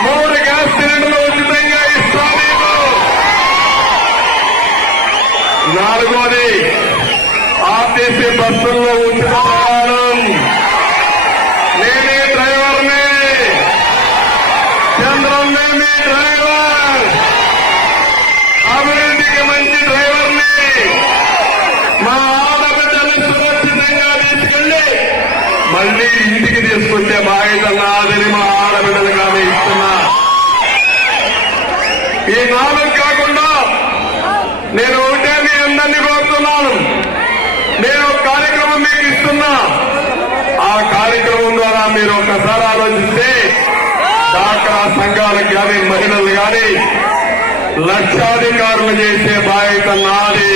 మూడు గ్యాస్ సిలిండర్లు ఉచితంగా ఇస్తాను నాలుగోది ఆర్టీసీ బస్సుల్లో ఉచిత ప్రయాణం. నేనే డ్రైవర్ని. చంద్రం నేనే డ్రైవర్. అభివృద్ధికి మంచి డ్రైవర్ని. మా ఆడబిడ్డలు సురక్షితంగా తీసుకెళ్ళి మళ్ళీ ఇంటికి తీసుకొచ్చే బాధ్యత నాదని మా ఆడబిడ్డలు ఇస్తున్నా. ఈ నాలుగు కాకుండా నేను ఒకటే మీ అందరినీ కోరుతున్నాను. నేను ఒక కార్యక్రమం మీకు ఇస్తున్నా. ఆ కార్యక్రమం ద్వారా మీరు ఒకసారి ఆలోచిస్తే డాక్రా సంఘాలకు కానీ మహిళలు కానీ లక్షాధికారులు చేసే బాధ్యత నాది.